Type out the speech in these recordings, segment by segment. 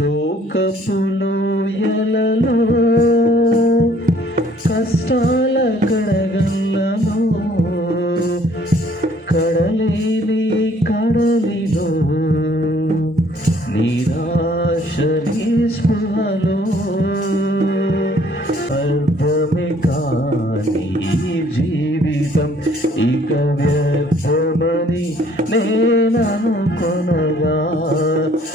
శోకపులోయలలో కష్టాల కడగల్లలో కడలేని కడలిలో నిరాశ నిస్పృహలో. అర్థమే కాని జీవితం ఇక వ్యర్థమని నేను కొనగా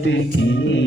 ability